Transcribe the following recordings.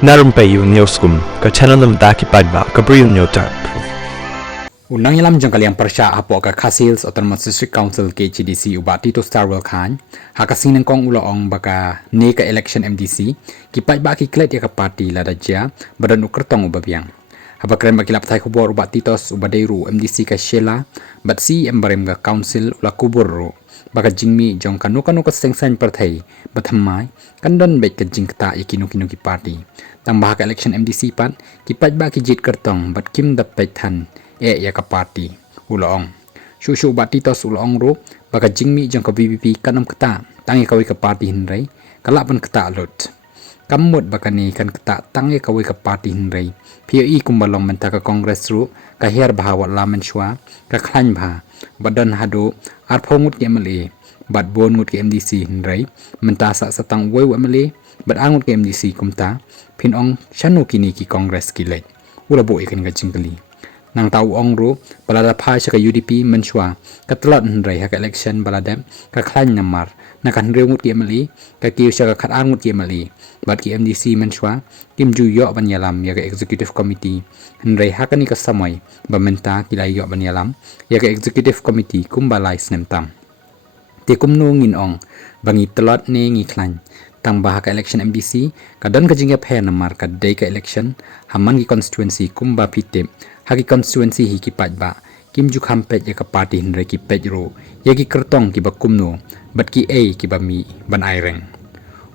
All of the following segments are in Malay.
Na Rympei U ke channel nabynta paidbah Bri U Hynñiewtrep. Unang yalam jong kaliang persya apo ka Khasi Autonomous District Council ke CDC uba Titos Tarwel Khan hakasing nang kong uloong baka ne ka election MDC ki paidbah ki klet ya ka party la dajia badan ukertong uba biang habakren makilap thai kubor uba Titos uba deiru MDC ka Shela bat si embarem ga council ula kubur ro baka Jingmih jong kanu ka sengsan perthai bathamai kandan bet ka Ktah ikinu ki party tang bahaka election MDC pat ki paidbah ki jit kertong bat kim dap paitan ya ka party uloong shushu uba Titos uloong ro baka Jingmih jong ka VVP kanam Ktah tang kawi ka party Hynrei kalapan Ktah lut kamut baka ni kan Ktah tang kawi ka party Hynrei POE kumbalong menta ka kongres ru ka her bahawat lamen shwa ka khlan bha badan hado arphongut ke MLA bat bon ngut ke MDC Hynrei menta sa satang weu MLA bat angut ke MDC kumta pinong shanu kini ki kongres ki lek ula bo ikan ga jingkali nang tau ong ro balada phai sa ka UDP menshwa ka tlat Hynrei ha ka election balada ka khlan namar na kan reu ngut ki MLA ka kiu sa ka khat angut ki MLA bat ki MDC menshwa kim ju yo banyalam ya ka executive committee Hynrei ha ka ni ka samai ba menta ki lai yo banyalam ya ka executive committee kumbalai snemtam ti kumno ngin ong bangi tlat ne ngi khlan tang bahaka election MDC kadon ka jingya phe namar ka day ka election haman ki constituency kumba pitep haki constituency hi ki paidbah kim ju khampet ya ka party Hynrei ki pejro ya ki kyrteng ki bakumno bat ki ki bami ban aireng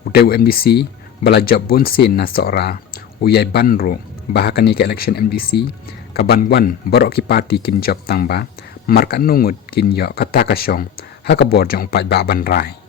uteu MDC bala job bon sin na sora uyai banro bahaka ni ka election MDC ka banwan Baroh ki party kin job tang ba marka nungut kin yo kata ka shong haka bor jong paidbah ban rai